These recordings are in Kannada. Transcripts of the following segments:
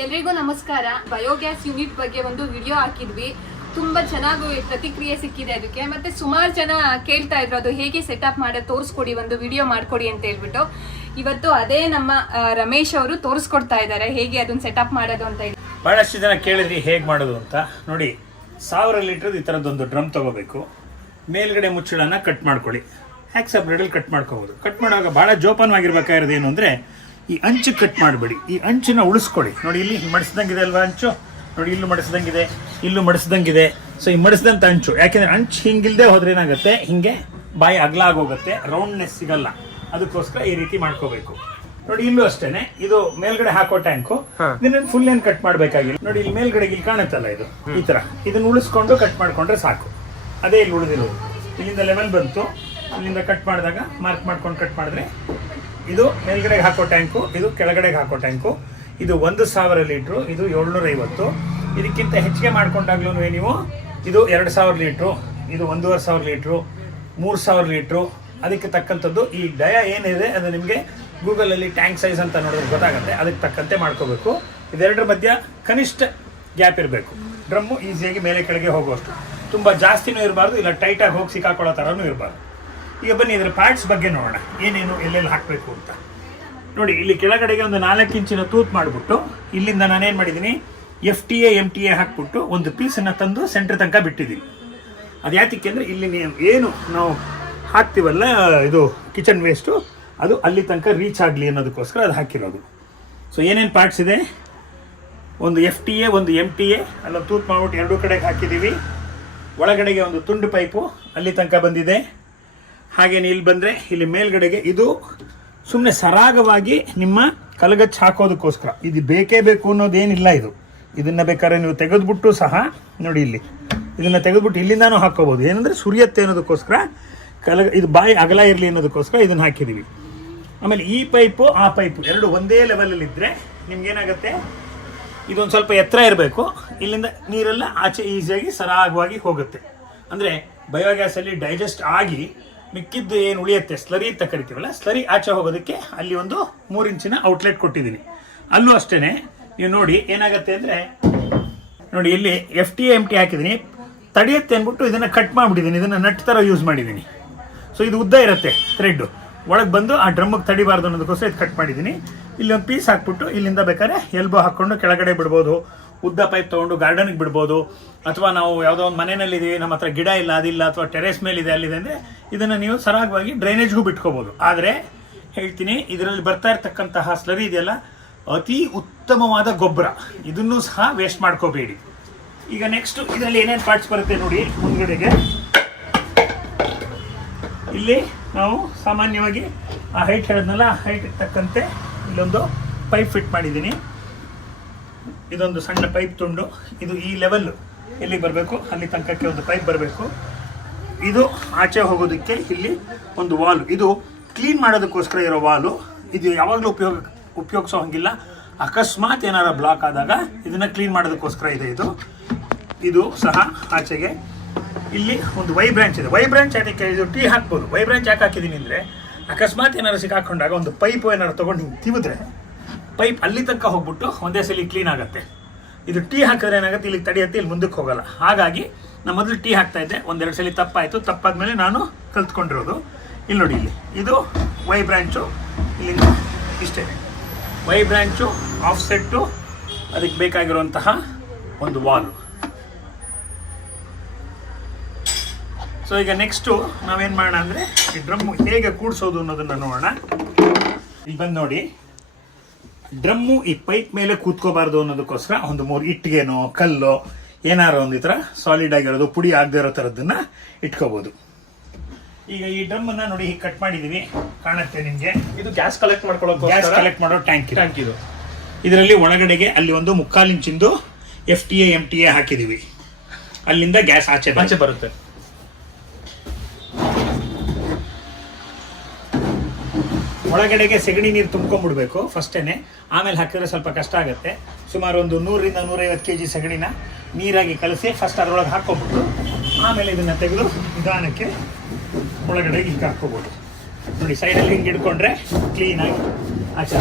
ಎಲ್ರಿಗೂ ನಮಸ್ಕಾರ ಬಯೋಗ್ಯಾಸ್ ಯೂನಿಟ್ ಬಗ್ಗೆ ಒಂದು ವಿಡಿಯೋ ಹಾಕಿದ್ವಿ ತುಂಬಾ ಚೆನ್ನಾಗಿ ಪ್ರತಿಕ್ರಿಯೆ ಸಿಕ್ಕಿದೆ ಅದಕ್ಕೆ ಮತ್ತೆ ಸುಮಾರು ಜನ ಕೇಳ್ತಾ ಇದ್ರು ಅದು ಹೇಗೆ ಸೆಟಪ್ ಮಾಡೋದು ತೋರಿಸ್ಕೊಡಿ ಒಂದು ವಿಡಿಯೋ ಮಾಡ್ಕೊಡಿ ಅಂತ ಹೇಳ್ಬಿಟ್ಟು ಇವತ್ತು ಅದೇ ನಮ್ಮ ರಮೇಶ್ ಅವರು ತೋರಿಸ್ಕೊಡ್ತಾ ಇದ್ದಾರೆ ಹೇಗೆ ಅದನ್ನ ಸೆಟಪ್ ಮಾಡೋದು ಅಂತ ಹೇಳಿ ಬಹಳಷ್ಟು ಜನ ಕೇಳಿದ್ರಿ ಹೇಗೆ ಮಾಡೋದು ಅಂತ ನೋಡಿ ಸಾವಿರ ಲೀಟರ್ ಈ ಥರದ್ದೊಂದು ಡ್ರಮ್ ತಗೋಬೇಕು ಮೇಲ್ಗಡೆ ಮುಚ್ಚಳನ್ನ ಕಟ್ ಮಾಡ್ಕೊಳ್ಳಿ ಹ್ಯಾಕ್ಸಪ್ ಕಟ್ ಮಾಡ್ಕೋಬಹುದು ಕಟ್ ಮಾಡುವಾಗ ಭಾಳ ಜೋಪಾನವಾಗಿರ್ಬೇಕಾಗಿರೋದು ಏನು ಅಂದರೆ ಈ ಅಂಚು ಕಟ್ ಮಾಡಬೇಡಿ ಈ ಅಂಚನ್ನ ಉಳಿಸ್ಕೊಳ್ಳಿ ನೋಡಿ ಇಲ್ಲಿ ಮಡಿಸ್ದಂಗಿದೆ ಅಲ್ವಾ ಅಂಚು ನೋಡಿ ಇಲ್ಲೂ ಮಡಿಸ್ದಂಗಿದೆ ಇಲ್ಲೂ ಮಡಿಸ್ದಂಗಿದೆ ಸೊ ಈ ಮಡಿಸಿದಂಥ ಅಂಚು ಯಾಕೆಂದರೆ ಅಂಚು ಹಿಂಗಿಲ್ದೇ ಹೋದ್ರೆ ಏನಾಗುತ್ತೆ ಹಿಂಗೆ ಬಾಯಿ ಅಗಲ ಆಗೋಗುತ್ತೆ ರೌಂಡ್ನೆಸ್ ಸಿಗಲ್ಲ ಅದಕ್ಕೋಸ್ಕರ ಈ ರೀತಿ ಮಾಡ್ಕೋಬೇಕು ನೋಡಿ ಇಲ್ಲೂ ಅಷ್ಟೇನೆ ಇದು ಮೇಲ್ಗಡೆ ಹಾಕೋ ಟ್ಯಾಂಕು ಇದನ್ನ ಫುಲ್ ಏನ್ ಕಟ್ ಮಾಡ್ಬೇಕಾಗಿಲ್ಲ ನೋಡಿ ಇಲ್ಲಿ ಮೇಲ್ಗಡೆ ಇಲ್ಲಿ ಕಾಣುತ್ತಲ್ಲ ಇದು ಈ ತರ ಇದನ್ನ ಉಳಿಸ್ಕೊಂಡು ಕಟ್ ಮಾಡ್ಕೊಂಡ್ರೆ ಸಾಕು ಅದೇ ಇಲ್ಲಿ ಉಳಿದಿರೋದು ಇಲ್ಲಿಂದ ಲೆವೆಲ್ ಬಂತು ಇಲ್ಲಿಂದ ಕಟ್ ಮಾಡಿದಾಗ ಮಾರ್ಕ್ ಮಾಡ್ಕೊಂಡು ಕಟ್ ಮಾಡಿದ್ರೆ ಇದು ಮೇಲ್ಗಡೆಗೆ ಹಾಕೋ ಟ್ಯಾಂಕು ಇದು ಕೆಳಗಡೆಗೆ ಹಾಕೋ ಟ್ಯಾಂಕು ಇದು ಒಂದು ಸಾವಿರ ಲೀಟ್ರು ಇದು ಏಳ್ನೂರ ಐವತ್ತು ಇದಕ್ಕಿಂತ ಹೆಚ್ಚಿಗೆ ಮಾಡ್ಕೊಂಡಾಗ್ಲೂ ನೀವು ಇದು ಎರಡು ಸಾವಿರ ಲೀಟ್ರು ಇದು ಒಂದೂವರೆ ಸಾವಿರ ಲೀಟ್ರು ಮೂರು ಸಾವಿರ ಲೀಟ್ರು ಅದಕ್ಕೆ ತಕ್ಕಂಥದ್ದು ಈ ಡಯ ಏನಿದೆ ಅದು ನಿಮಗೆ ಗೂಗಲಲ್ಲಿ ಟ್ಯಾಂಕ್ ಸೈಜ್ ಅಂತ ನೋಡೋದು ಗೊತ್ತಾಗುತ್ತೆ ಅದಕ್ಕೆ ತಕ್ಕಂತೆ ಮಾಡ್ಕೋಬೇಕು ಇದೆರಡರ ಮಧ್ಯ ಕನಿಷ್ಠ ಗ್ಯಾಪ್ ಇರಬೇಕು ಡ್ರಮ್ಮು ಈಸಿಯಾಗಿ ಮೇಲೆ ಕೆಳಗೆ ಹೋಗುವಷ್ಟು ತುಂಬ ಜಾಸ್ತಿನೂ ಇರಬಾರ್ದು ಇಲ್ಲ ಟೈಟಾಗಿ ಹೋಗಿ ಸಿಕ್ಕಾಕೊಳ್ಳೋ ಥರನೂ ಇರಬಾರ್ದು ಈಗ ಬನ್ನಿ ಇದರ ಪ್ಯಾಡ್ಸ್ ಬಗ್ಗೆ ನೋಡೋಣ ಏನೇನು ಎಲ್ಲೆಲ್ಲಿ ಹಾಕಬೇಕು ಅಂತ ನೋಡಿ ಇಲ್ಲಿ ಕೆಳಗಡೆಗೆ ಒಂದು ನಾಲ್ಕು ಇಂಚಿನ ತೂತ್ ಮಾಡಿಬಿಟ್ಟು ಇಲ್ಲಿಂದ ನಾನೇನು ಮಾಡಿದ್ದೀನಿ F T A M T A ಹಾಕ್ಬಿಟ್ಟು ಒಂದು ಪೀಸನ್ನು ತಂದು ಸೆಂಟ್ರ್ ತನಕ ಬಿಟ್ಟಿದ್ದೀನಿ ಅದು ಯಾತಕ್ಕೆ ಅಂದರೆ ಇಲ್ಲಿ ಏನು ನಾವು ಹಾಕ್ತೀವಲ್ಲ ಇದು ಕಿಚನ್ ವೇಸ್ಟು ಅದು ಅಲ್ಲಿ ತನಕ ರೀಚ್ ಆಗಲಿ ಅನ್ನೋದಕ್ಕೋಸ್ಕರ ಅದು ಹಾಕಿರೋದು ಸೊ ಏನೇನು ಪಾರ್ಟ್ಸ್ ಇದೆ ಒಂದು ಎಫ್ ಟಿ ಎ ಒಂದು ಎಮ್ ಟಿ ಎ ಅಲ್ಲ ತೂತ್ ಮಾಡ್ಬಿಟ್ಟು ಎರಡೂ ಕಡೆಗೆ ಹಾಕಿದ್ದೀವಿ ಒಳಗಡೆಗೆ ಒಂದು ತುಂಡು ಪೈಪು ಅಲ್ಲಿ ತನಕ ಬಂದಿದೆ ಹಾಗೇನು ಇಲ್ಲಿ ಬಂದರೆ ಇಲ್ಲಿ ಮೇಲ್ಗಡೆಗೆ ಇದು ಸುಮ್ಮನೆ ಸರಾಗವಾಗಿ ನಿಮ್ಮ ಕಲಗಚ್ಚು ಹಾಕೋದಕ್ಕೋಸ್ಕರ ಇದು ಬೇಕೇ ಬೇಕು ಅನ್ನೋದೇನಿಲ್ಲ ಇದು ಇದನ್ನು ಬೇಕಾದ್ರೆ ನೀವು ತೆಗೆದುಬಿಟ್ಟು ಸಹ ನೋಡಿ ಇಲ್ಲಿ ಇದನ್ನು ತೆಗೆದುಬಿಟ್ಟು ಇಲ್ಲಿಂದಾನು ಹಾಕೋಬೋದು ಏನಂದರೆ ಸುರಿಯತ್ತೆ ಅನ್ನೋದಕ್ಕೋಸ್ಕರ ಕಲಗ ಇದು ಬಾಯಿ ಅಗಲ ಇರಲಿ ಅನ್ನೋದಕ್ಕೋಸ್ಕರ ಇದನ್ನು ಹಾಕಿದ್ದೀವಿ ಆಮೇಲೆ ಈ ಪೈಪು ಆ ಪೈಪು ಎರಡು ಒಂದೇ ಲೆವೆಲಲ್ಲಿ ಇದ್ದರೆ ನಿಮ್ಗೇನಾಗುತ್ತೆ ಇದೊಂದು ಸ್ವಲ್ಪ ಎತ್ತರ ಇರಬೇಕು ಇಲ್ಲಿಂದ ನೀರೆಲ್ಲ ಆಚೆ ಈಸಿಯಾಗಿ ಸರಾಗವಾಗಿ ಹೋಗುತ್ತೆ ಅಂದರೆ ಬಯೋಗ್ಯಾಸಲ್ಲಿ ಡೈಜೆಸ್ಟ್ ಆಗಿ ಮಿಕ್ಕಿದ್ದು ಏನು ಉಳಿಯುತ್ತೆ ಸ್ಲರಿ ಅಂತ ಕರಿತೀವಲ್ಲ ಸ್ಲರಿ ಆಚೆ ಹೋಗೋದಕ್ಕೆ ಅಲ್ಲಿ ಒಂದು ಮೂರು ಇಂಚಿನ ಔಟ್ಲೆಟ್ ಕೊಟ್ಟಿದ್ದೀನಿ ಅಲ್ಲೂ ಅಷ್ಟೇ ನೀವು ನೋಡಿ ಏನಾಗುತ್ತೆ ಅಂದರೆ ನೋಡಿ ಇಲ್ಲಿ ಎಫ್ ಟಿ ಎಮ್ ಟಿ ಹಾಕಿದ್ದೀನಿ ತಡೆಯುತ್ತೆ ಅಂದ್ಬಿಟ್ಟು ಇದನ್ನು ಕಟ್ ಮಾಡಿಬಿಟ್ಟಿದ್ದೀನಿ ಇದನ್ನು ನಟ್ ಥರ ಯೂಸ್ ಮಾಡಿದ್ದೀನಿ ಸೊ ಇದು ಉದ್ದ ಇರುತ್ತೆ ಥ್ರೆಡ್ಡು ಒಳಗೆ ಬಂದು ಆ ಡ್ರಮ್ಮಗೆ ತಡಿಬಾರ್ದು ಅನ್ನೋದಕ್ಕೋಸ್ಕರ ಇದು ಕಟ್ ಮಾಡಿದ್ದೀನಿ ಒಂದು ಪೀಸ್ ಹಾಕ್ಬಿಟ್ಟು ಇಲ್ಲಿಂದ ಬೇಕಾದ್ರೆ ಎಲ್ಬೋ ಹಾಕ್ಕೊಂಡು ಕೆಳಗಡೆ ಬಿಡ್ಬೋದು ಉದ್ದ ಪೈಪ್ ತೊಗೊಂಡು ಗಾರ್ಡನ್ಗೆ ಬಿಡ್ಬೋದು ಅಥವಾ ನಾವು ಯಾವುದೋ ಒಂದು ಮನೆಯಲ್ಲಿ ಇದೀವಿ ನಮ್ಮ ಹತ್ರ ಗಿಡ ಇಲ್ಲ ಅದಿಲ್ಲ ಅಥವಾ ಟೆರೆಸ್ ಮೇಲಿದೆ ಅಲ್ಲಿದೆ ಅಂದರೆ ಇದನ್ನು ನೀವು ಸರಾಗವಾಗಿ ಡ್ರೈನೇಜ್ಗೂ ಬಿಟ್ಕೋಬೋದು ಆದರೆ ಹೇಳ್ತೀನಿ ಇದರಲ್ಲಿ ಬರ್ತಾ ಇರತಕ್ಕಂತಹ ಸ್ಲರಿ ಇದೆಯಲ್ಲ ಅತಿ ಉತ್ತಮವಾದ ಗೊಬ್ಬರ ಇದನ್ನು ಸಹ ವೇಸ್ಟ್ ಮಾಡ್ಕೋಬೇಡಿ ಈಗ ನೆಕ್ಸ್ಟ್ ಇದರಲ್ಲಿ ಏನೇನು ಪಾರ್ಟ್ಸ್ ಬರುತ್ತೆ ನೋಡಿ ಮುಂದ್ಗಡೆಗೆ ಇಲ್ಲಿ ನಾವು ಸಾಮಾನ್ಯವಾಗಿ ಆ ಹೈಟ್ ಹೇಳಿದ್ನಲ್ಲ ಆ ಹೈಟ್ ತಕ್ಕಂತೆ ಇಲ್ಲೊಂದು ಪೈಪ್ ಫಿಟ್ ಮಾಡಿದ್ದೀನಿ ಇದೊಂದು ಸಣ್ಣ ಪೈಪ್ ತುಂಡು ಇದು ಈ ಲೆವೆಲ್ ಎಲ್ಲಿ ಬರಬೇಕು ಅಲ್ಲಿ ತನಕಕ್ಕೆ ಒಂದು ಪೈಪ್ ಬರಬೇಕು ಇದು ಆಚೆ ಹೋಗೋದಕ್ಕೆ ಇಲ್ಲಿ ಒಂದು ವಾಲ್ ಇದು ಕ್ಲೀನ್ ಮಾಡೋದಕ್ಕೋಸ್ಕರ ಇರೋ ವಾಲು ಇದು ಯಾವಾಗಲೂ ಉಪಯೋಗ ಉಪಯೋಗಿಸೋ ಹಂಗಿಲ್ಲ ಅಕಸ್ಮಾತ್ ಏನಾರ ಬ್ಲಾಕ್ ಆದಾಗ ಇದನ್ನು ಕ್ಲೀನ್ ಮಾಡೋದಕ್ಕೋಸ್ಕರ ಇದೆ ಇದು ಇದು ಸಹ ಆಚೆಗೆ ಇಲ್ಲಿ ಒಂದು ವೈ ಬ್ರಾಂಚ್ ಇದೆ ವೈ ಬ್ರಾಂಚ್ ಅದಕ್ಕೆ ಇದು ಟೀ ಹಾಕ್ಬೋದು ವೈ ಬ್ರಾಂಚ್ ಯಾಕೆ ಹಾಕಿದ್ದೀನಿ ಅಂದರೆ ಅಕಸ್ಮಾತ್ ಏನಾರು ಸಿಕ್ಕಾಕೊಂಡಾಗ ಒಂದು ಪೈಪ್ ಏನಾರು ತೊಗೊಂಡು ಹಿಂಗೆ ತಿವಿದ್ರೆ ಪೈಪ್ ಅಲ್ಲಿ ತನಕ ಹೋಗ್ಬಿಟ್ಟು ಒಂದೇ ಸಲ ಕ್ಲೀನ್ ಆಗುತ್ತೆ ಇದು ಟೀ ಹಾಕಿದ್ರೆ ಏನಾಗುತ್ತೆ ಇಲ್ಲಿ ತಡೆಯುತ್ತೆ ಇಲ್ಲಿ ಮುಂದಕ್ಕೆ ಹೋಗಲ್ಲ ಹಾಗಾಗಿ ನಾನು ಮೊದಲು ಟೀ ಹಾಕ್ತಾ ಇದ್ದೆ ಒಂದೆರಡು ಸಲ ತಪ್ಪಾಯಿತು ತಪ್ಪಾದ ಮೇಲೆ ನಾನು ಕಲ್ತ್ಕೊಂಡಿರೋದು ಇಲ್ಲಿ ನೋಡಿ ಇಲ್ಲಿ ಇದು ವೈ ಬ್ರ್ಯಾಂಚು ಇಲ್ಲಿ ಇಷ್ಟೇ ವೈ ಬ್ರ್ಯಾಂಚು ಸೆಟ್ಟು ಅದಕ್ಕೆ ಬೇಕಾಗಿರುವಂತಹ ಒಂದು ವಾಲು ಸೊ ಈಗ ನೆಕ್ಸ್ಟು ನಾವೇನು ಮಾಡೋಣ ಅಂದರೆ ಈ ಡ್ರಮ್ ಹೇಗೆ ಕೂಡಿಸೋದು ಅನ್ನೋದನ್ನು ನೋಡೋಣ ಇಲ್ಲಿ ಬಂದು ನೋಡಿ ಡ್ರಮ್ಮು ಈ ಪೈಪ್ ಮೇಲೆ ಕೂತ್ಕೋಬಾರ್ದು ಅನ್ನೋದಕ್ಕೋಸ್ಕರ ಒಂದು ಮೂರು ಇಟ್ಟಿಗೆನೋ ಕಲ್ಲೋ ಏನಾರೋ ಒಂದು ಈ ಥರ ಸಾಲಿಡ್ ಆಗಿರೋದು ಪುಡಿ ಆಗದೇ ಇರೋ ತರದನ್ನ ಇಟ್ಕೋಬೋದು ಈಗ ಈ ಡ್ರಮ್ಮನ್ನು ನೋಡಿ ಹೀಗೆ ಕಟ್ ಮಾಡಿದೀವಿ ಕಾಣುತ್ತೆ ನಿಮಗೆ ಇದು ಗ್ಯಾಸ್ ಕಲೆಕ್ಟ್ ಮಾಡ್ಕೊಳ್ಳೋಕೆ ಗ್ಯಾಸ್ ಕಲೆಕ್ಟ್ ಮಾಡೋ ಟ್ಯಾಂಕ್ ಟ್ಯಾಂಕ್ ಇದು ಇದರಲ್ಲಿ ಒಳಗಡೆಗೆ ಅಲ್ಲಿ ಒಂದು ಮುಕ್ಕಾಲು F T A M T A ಹಾಕಿದೀವಿ ಅಲ್ಲಿಂದ ಗ್ಯಾಸ್ ಆಚೆ ಆಚೆ ಬರುತ್ತೆ ಒಳಗಡೆಗೆ ಸೆಗಣಿ ನೀರು ತುಂಬ್ಕೊಂಡ್ಬಿಡ್ಬೇಕು ಫಸ್ಟೇನೆ ಆಮೇಲೆ ಹಾಕಿದ್ರೆ ಸ್ವಲ್ಪ ಕಷ್ಟ ಆಗುತ್ತೆ ಸುಮಾರು ಒಂದು ನೂರರಿಂದ ನೂರೈವತ್ತು ಕೆ ಜಿ ಸೆಗಣಿನ ನೀರಾಗಿ ಕಲಸಿ ಫಸ್ಟ್ ಅದರೊಳಗೆ ಹಾಕ್ಕೊಬಿಟ್ಟು ಆಮೇಲೆ ಇದನ್ನು ತೆಗೆದು ನಿಧಾನಕ್ಕೆ ಒಳಗಡೆಗೆ ಹಿಂಗೆ ಹಾಕ್ಕೋಬೋದು ನೋಡಿ ಸೈಡಲ್ಲಿ ಹಿಂಗೆ ಇಟ್ಕೊಂಡ್ರೆ ಕ್ಲೀನಾಗಿ ಆಚೆ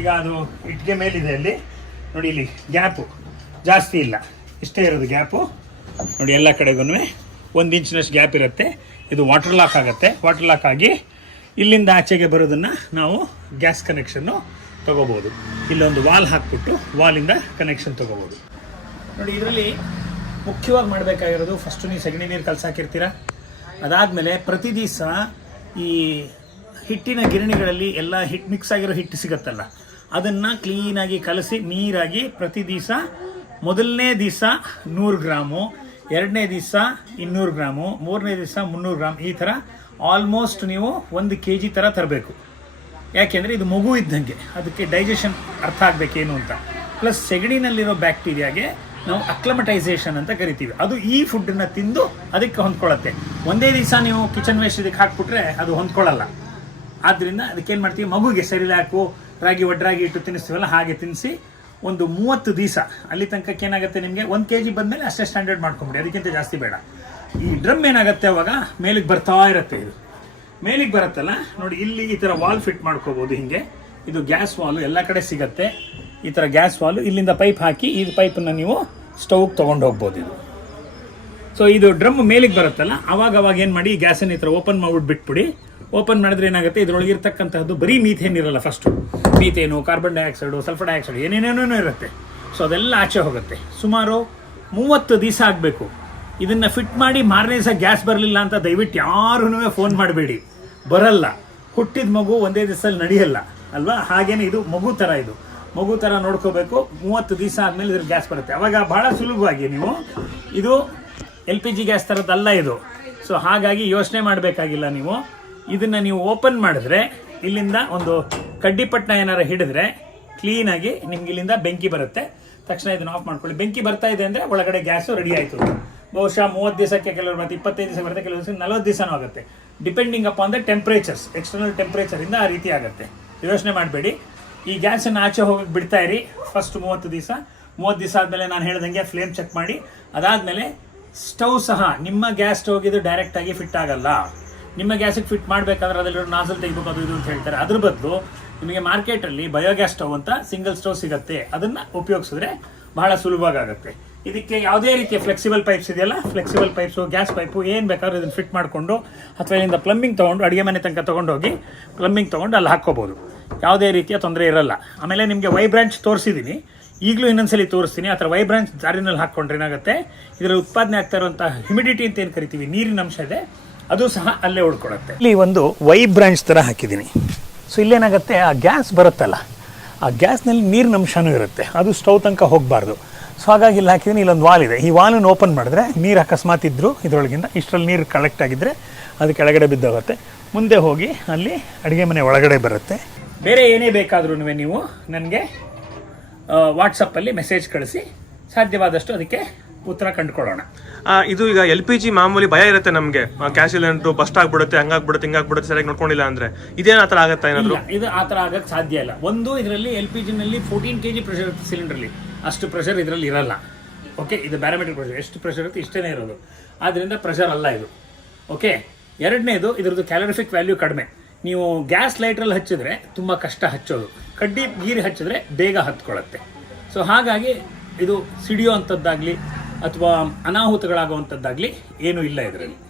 ಈಗ ಅದು ಇಟ್ಟಿಗೆ ಮೇಲಿದೆ ಅಲ್ಲಿ ನೋಡಿ ಇಲ್ಲಿ ಗ್ಯಾಪು ಜಾಸ್ತಿ ಇಲ್ಲ ಇಷ್ಟೇ ಇರೋದು ಗ್ಯಾಪು ನೋಡಿ ಎಲ್ಲ ಕಡೆಗೂ ಒಂದು ಇಂಚಿನಷ್ಟು ಗ್ಯಾಪ್ ಇರುತ್ತೆ ಇದು ವಾಟರ್ ಲಾಕ್ ಆಗುತ್ತೆ ವಾಟರ್ ಲಾಕ್ ಆಗಿ ಇಲ್ಲಿಂದ ಆಚೆಗೆ ಬರೋದನ್ನು ನಾವು ಗ್ಯಾಸ್ ಕನೆಕ್ಷನ್ನು ತೊಗೋಬೋದು ಇಲ್ಲೊಂದು ವಾಲ್ ಹಾಕ್ಬಿಟ್ಟು ವಾಲಿಂದ ಕನೆಕ್ಷನ್ ತೊಗೋಬೋದು ನೋಡಿ ಇದರಲ್ಲಿ ಮುಖ್ಯವಾಗಿ ಮಾಡಬೇಕಾಗಿರೋದು ಫಸ್ಟು ನೀವು ಸಗಣಿ ನೀರು ಕಲಸಾಕಿರ್ತೀರ ಅದಾದಮೇಲೆ ಪ್ರತಿ ದಿವಸ ಈ ಹಿಟ್ಟಿನ ಗಿರಣಿಗಳಲ್ಲಿ ಎಲ್ಲ ಹಿಟ್ಟು ಮಿಕ್ಸ್ ಆಗಿರೋ ಹಿಟ್ಟು ಸಿಗುತ್ತಲ್ಲ ಅದನ್ನು ಕ್ಲೀನಾಗಿ ಕಲಸಿ ನೀರಾಗಿ ಪ್ರತಿ ದಿವಸ ಮೊದಲನೇ ದಿವಸ ನೂರು ಗ್ರಾಮು ಎರಡನೇ ದಿವಸ ಇನ್ನೂರು ಗ್ರಾಮು ಮೂರನೇ ದಿವಸ ಮುನ್ನೂರು ಗ್ರಾಮ್ ಈ ಥರ ಆಲ್ಮೋಸ್ಟ್ ನೀವು ಒಂದು ಕೆ ಜಿ ಥರ ತರಬೇಕು ಯಾಕೆಂದರೆ ಇದು ಮಗು ಇದ್ದಂಗೆ ಅದಕ್ಕೆ ಡೈಜೆಷನ್ ಅರ್ಥ ಆಗಬೇಕೇನು ಅಂತ ಪ್ಲಸ್ ಸೆಗಣಿನಲ್ಲಿರೋ ಬ್ಯಾಕ್ಟೀರಿಯಾಗೆ ನಾವು ಅಕ್ಲಮಟೈಸೇಷನ್ ಅಂತ ಕರಿತೀವಿ ಅದು ಈ ಫುಡ್ಡನ್ನು ತಿಂದು ಅದಕ್ಕೆ ಹೊಂದ್ಕೊಳ್ಳುತ್ತೆ ಒಂದೇ ದಿವಸ ನೀವು ಕಿಚನ್ ವೇಸ್ಟ್ ಇದಕ್ಕೆ ಹಾಕ್ಬಿಟ್ರೆ ಅದು ಹೊಂದ್ಕೊಳ್ಳಲ್ಲ ಆದ್ದರಿಂದ ಅದಕ್ಕೇನು ಮಾಡ್ತೀವಿ ಮಗುಗೆ ಸರಿಲಾಕು ರಾಗಿ ಒಡ್ರಾಗಿ ಇಟ್ಟು ತಿನ್ನಿಸ್ತೀವಲ್ಲ ಹಾಗೆ ತಿನ್ನಿಸಿ ಒಂದು ಮೂವತ್ತು ದಿವಸ ಅಲ್ಲಿ ತನಕ ಏನಾಗುತ್ತೆ ನಿಮಗೆ ಒಂದು ಕೆ ಜಿ ಬಂದಮೇಲೆ ಅಷ್ಟೇ ಸ್ಟ್ಯಾಂಡರ್ಡ್ ಮಾಡ್ಕೊಂಬಿಡಿ ಅದಕ್ಕಿಂತ ಜಾಸ್ತಿ ಬೇಡ ಈ ಡ್ರಮ್ ಏನಾಗುತ್ತೆ ಅವಾಗ ಮೇಲಿಗೆ ಬರ್ತಾ ಇರುತ್ತೆ ಇದು ಮೇಲಿಗೆ ಬರುತ್ತಲ್ಲ ನೋಡಿ ಇಲ್ಲಿ ಈ ಥರ ವಾಲ್ ಫಿಟ್ ಮಾಡ್ಕೋಬೋದು ಹಿಂಗೆ ಇದು ಗ್ಯಾಸ್ ವಾಲು ಎಲ್ಲ ಕಡೆ ಸಿಗತ್ತೆ ಈ ಥರ ಗ್ಯಾಸ್ ವಾಲು ಇಲ್ಲಿಂದ ಪೈಪ್ ಹಾಕಿ ಈ ಪೈಪನ್ನು ನೀವು ಸ್ಟವ್ಗೆ ತೊಗೊಂಡು ಹೋಗ್ಬೋದು ಇದು ಸೊ ಇದು ಡ್ರಮ್ ಮೇಲಿಗೆ ಬರುತ್ತಲ್ಲ ಅವಾಗ ಅವಾಗ ಏನು ಮಾಡಿ ಗ್ಯಾಸನ್ನು ಈ ಥರ ಓಪನ್ ಮಾಡಿಬಿಟ್ಟು ಬಿಟ್ಬಿಡಿ ಓಪನ್ ಮಾಡಿದ್ರೆ ಏನಾಗುತ್ತೆ ಇದರೊಳಗೆ ಇರ್ತಕ್ಕಂಥದ್ದು ಬರೀ ಮೀಥೇನ್ ಇರಲ್ಲ first methane carbon dioxide sulphur dioxide ಏನೇನೇನೋ ಇರುತ್ತೆ ಸೊ ಅದೆಲ್ಲ ಆಚೆ ಹೋಗುತ್ತೆ ಸುಮಾರು ಮೂವತ್ತು ದಿವಸ ಆಗಬೇಕು ಇದನ್ನು ಫಿಟ್ ಮಾಡಿ ಮಾರನೇ ದಿವಸ ಗ್ಯಾಸ್ ಬರಲಿಲ್ಲ ಅಂತ ದಯವಿಟ್ಟು ಯಾರೂ ಫೋನ್ ಮಾಡಬೇಡಿ ಬರಲ್ಲ ಹುಟ್ಟಿದ ಮಗು ಒಂದೇ ದಿವಸದಲ್ಲಿ ನಡೆಯಲ್ಲ ಅಲ್ವಾ ಹಾಗೇನೆ ಇದು ಮಗು ಥರ ಇದು ಮಗು ಥರ ನೋಡ್ಕೋಬೇಕು ಮೂವತ್ತು ದಿವಸ ಆದಮೇಲೆ ಇದ್ರ ಗ್ಯಾಸ್ ಬರುತ್ತೆ ಅವಾಗ ಭಾಳ ಸುಲಭವಾಗಿ ನೀವು ಇದು ಎಲ್ ಪಿ ಜಿ ಗ್ಯಾಸ್ ಥರದ್ದಲ್ಲ ಇದು ಸೊ ಹಾಗಾಗಿ ಯೋಚನೆ ಮಾಡಬೇಕಾಗಿಲ್ಲ ನೀವು ಇದನ್ನು ನೀವು ಓಪನ್ ಮಾಡಿದ್ರೆ ಇಲ್ಲಿಂದ ಒಂದು ಕಡ್ಡಿಪಟ್ಟಣ ಏನಾರು ಹಿಡಿದ್ರೆ ಕ್ಲೀನಾಗಿ ನಿಮ್ಗೆ ಇಲ್ಲಿಂದ ಬೆಂಕಿ ಬರುತ್ತೆ ತಕ್ಷಣ ಇದನ್ನು ಆಫ್ ಮಾಡ್ಕೊಳ್ಳಿ ಬೆಂಕಿ ಬರ್ತಾ ಇದೆ ಅಂದರೆ ಒಳಗಡೆ ಗ್ಯಾಸು ರೆಡಿ ಆಯಿತು ಬಹುಶಃ ಮೂವತ್ತು ದಿವಸಕ್ಕೆ ಕೆಲವರು ಬರುತ್ತೆ ಇಪ್ಪತ್ತೈದು ದಿವಸ ಬರುತ್ತೆ ಕೆಲವು ನಲವತ್ತು ದಿವಸನೂ ಆಗುತ್ತೆ depending up the temperatures external ಟೆಂಪ್ರೇಚರಿಂದ ಆ ರೀತಿ ಆಗುತ್ತೆ ಯೋಚನೆ ಮಾಡಬೇಡಿ ಈ ಗ್ಯಾಸನ್ನು ಆಚೆ ಹೋಗಕ್ಕೆ ಬಿಡ್ತಾ ಇರಿ ಫಸ್ಟ್ ಮೂವತ್ತು ದಿವಸ ಮೂವತ್ತು ದಿವಸ ಆದಮೇಲೆ ನಾನು ಹೇಳ್ದಂಗೆ ಫ್ಲೇಮ್ ಚೆಕ್ ಮಾಡಿ ಅದಾದಮೇಲೆ ಸ್ಟವ್ ಸಹ ನಿಮ್ಮ ಗ್ಯಾಸ್ ಸ್ಟವ್ಗಿದು ಡೈರೆಕ್ಟಾಗಿ ಫಿಟ್ ಆಗಲ್ಲ ನಿಮ್ಮ ಗ್ಯಾಸಿಗೆ ಫಿಟ್ ಮಾಡಬೇಕಾದ್ರೆ ಅದರಲ್ಲಿರೋ ನಾಸಲ್ ತೆಗಿಬೇಕು ಅದು ಇದು ಅಂತ ಹೇಳ್ತಾರೆ ಅದ್ರ ಬದಲು ನಿಮಗೆ ಮಾರ್ಕೆಟಲ್ಲಿ ಬಯೋಗ್ಯಾಸ್ ಸ್ಟವ್ ಅಂತ ಸಿಂಗಲ್ ಸ್ಟವ್ ಸಿಗುತ್ತೆ ಅದನ್ನು ಉಪಯೋಗಿಸಿದ್ರೆ ಬಹಳ ಸುಲಭವಾಗುತ್ತೆ ಇದಕ್ಕೆ ಯಾವುದೇ ರೀತಿಯ ಫ್ಲೆಕ್ಸಿಬಲ್ ಪೈಪ್ಸ್ ಇದೆಯಲ್ಲ ಫ್ಲೆಕ್ಸಿಬಲ್ ಪೈಪ್ಸು ಗ್ಯಾಸ್ ಪೈಪು ಏನು ಬೇಕಾದ್ರೂ ಇದನ್ನು ಫಿಟ್ ಮಾಡಿಕೊಂಡು ಅಥವಾ ಇಲ್ಲಿಂದ ಪ್ಲಂಬಿಂಗ್ ತೊಗೊಂಡು ಅಡುಗೆ ಮನೆ ತನಕ ತೊಗೊಂಡೋಗಿ ಪ್ಲಂಬಿಂಗ್ ತೊಗೊಂಡು ಅಲ್ಲಿ ಹಾಕ್ಕೋಬೋದು ಯಾವುದೇ ರೀತಿಯ ತೊಂದರೆ ಇರಲ್ಲ ಆಮೇಲೆ ನಿಮಗೆ ವೈ ಬ್ರಾಂಚ್ ತೋರಿಸಿದ್ದೀನಿ ಈಗಲೂ ಇನ್ನೊಂದ್ಸಲಿ ತೋರಿಸ್ತೀನಿ ಆ ಥರ ವೈಬ್ರಾಂಚ್ ಜಾರಿನಲ್ಲಿ ಹಾಕ್ಕೊಂಡ್ರೆ ಏನಾಗುತ್ತೆ ಇದರಲ್ಲಿ ಉತ್ಪಾದನೆ ಆಗ್ತಾ ಇರುವಂಥ ಹ್ಯುಮಿಡಿಟಿ ಅಂತ ಏನು ಕರಿತೀವಿ ನೀರಿನ ಅಂಶ ಇದೆ ಅದು ಸಹ ಅಲ್ಲೇ ಉಳ್ಕೊಳತ್ತೆ ಇಲ್ಲಿ ಒಂದು ವೈ ಬ್ರಾಂಚ್ ಥರ ಹಾಕಿದ್ದೀನಿ ಸೊ ಇಲ್ಲೇನಾಗುತ್ತೆ ಆ ಗ್ಯಾಸ್ ಬರುತ್ತಲ್ಲ ಆ ಗ್ಯಾಸ್ನಲ್ಲಿ ನೀರಿನ ಅಂಶನೂ ಇರುತ್ತೆ ಅದು ಸ್ಟೌ ತನಕ ಹೋಗಬಾರ್ದು ಸೊ ಹಾಗಾಗಿ ಇಲ್ಲಿ ಹಾಕಿದ್ದೀನಿ ಇಲ್ಲೊಂದು ವಾಲ್ ಇದೆ ಈ ವಾಲನ್ನು ಓಪನ್ ಮಾಡಿದ್ರೆ ನೀರು ಅಕಸ್ಮಾತ್ ಇದ್ದರೂ ಇದರೊಳಗಿಂದ ಇಷ್ಟರಲ್ಲಿ ನೀರು ಕಲೆಕ್ಟ್ ಆಗಿದ್ರೆ ಅದು ಕೆಳಗಡೆ ಬಿದ್ದೋಗುತ್ತೆ ಮುಂದೆ ಹೋಗಿ ಅಲ್ಲಿ ಅಡುಗೆ ಮನೆ ಒಳಗಡೆ ಬರುತ್ತೆ ಬೇರೆ ಏನೇ ಬೇಕಾದ್ರೂ ನೀವು ನನಗೆ ವಾಟ್ಸಪ್ಪಲ್ಲಿ ಮೆಸೇಜ್ ಕಳಿಸಿ ಸಾಧ್ಯವಾದಷ್ಟು ಅದಕ್ಕೆ ಉತ್ತರ ಕಂಡುಕೊಳ್ಳೋಣ ಇದು ಈಗ ಎಲ್ ಪಿ ಜಿ ಮಾಮೂಲಿ ಭಯ ಇರುತ್ತೆ ನಮಗೆ ಕ್ಯಾಶ್ ಸಿಲಿಂಡರ್ ಬಸ್ಟ್ ಆಗ್ಬಿಡುತ್ತೆ ಹಂಗಾಗ್ಬಿಡುತ್ತೆ ಹಿಂಗಾಗ್ಬಿಡುತ್ತೆ ಸರಿಯಾಗಿ ನೋಡ್ಕೊಂಡಿಲ್ಲ ಅಂದ್ರೆ ಇದೇನು ಆ ಥರ ಆಗುತ್ತೆ ಇದು ಆ ಥರ ಆಗಕ್ಕೆ ಸಾಧ್ಯ ಇಲ್ಲ ಒಂದು ಇದರಲ್ಲಿ ಎಲ್ ಪಿ ಜಿನಲ್ಲಿ ಫೋರ್ಟೀನ್ ಕೆ ಜಿ ಪ್ರೆಷರ್ ಸಿಲಿಂಡ್ರಲ್ಲಿ ಅಷ್ಟು ಪ್ರೆಷರ್ ಇದರಲ್ಲಿ ಇರಲ್ಲ ಓಕೆ ಇದು ಬ್ಯಾರಮೆಟ್ರಿಕ್ ಪ್ರೆಷರ್ ಎಷ್ಟು ಪ್ರೆಷರ್ ಇರುತ್ತೆ ಇಷ್ಟೇ ಇರೋದು ಆದ್ರಿಂದ ಪ್ರೆಷರ್ ಅಲ್ಲ ಇದು ಓಕೆ ಎರಡನೇದು ಇದರದ್ದು ಕ್ಯಾಲರಿಫಿಕ್ ವ್ಯಾಲ್ಯೂ ಕಡಿಮೆ ನೀವು ಗ್ಯಾಸ್ ಲೈಟ್ರಲ್ಲಿ ಹಚ್ಚಿದ್ರೆ ತುಂಬ ಕಷ್ಟ ಹಚ್ಚೋದು ಕಡ್ಡಿ ಗೀರಿ ಹಚ್ಚಿದ್ರೆ ಬೇಗ ಹತ್ಕೊಳ್ಳುತ್ತೆ ಸೊ ಹಾಗಾಗಿ ಇದು ಸಿಡಿಯೋ ಅಂಥದ್ದಾಗಲಿ ಅಥವಾ ಅನಾಹುತಗಳಾಗುವಂಥದ್ದಾಗಲಿ ಏನೂ ಇಲ್ಲ ಇದರಲ್ಲಿ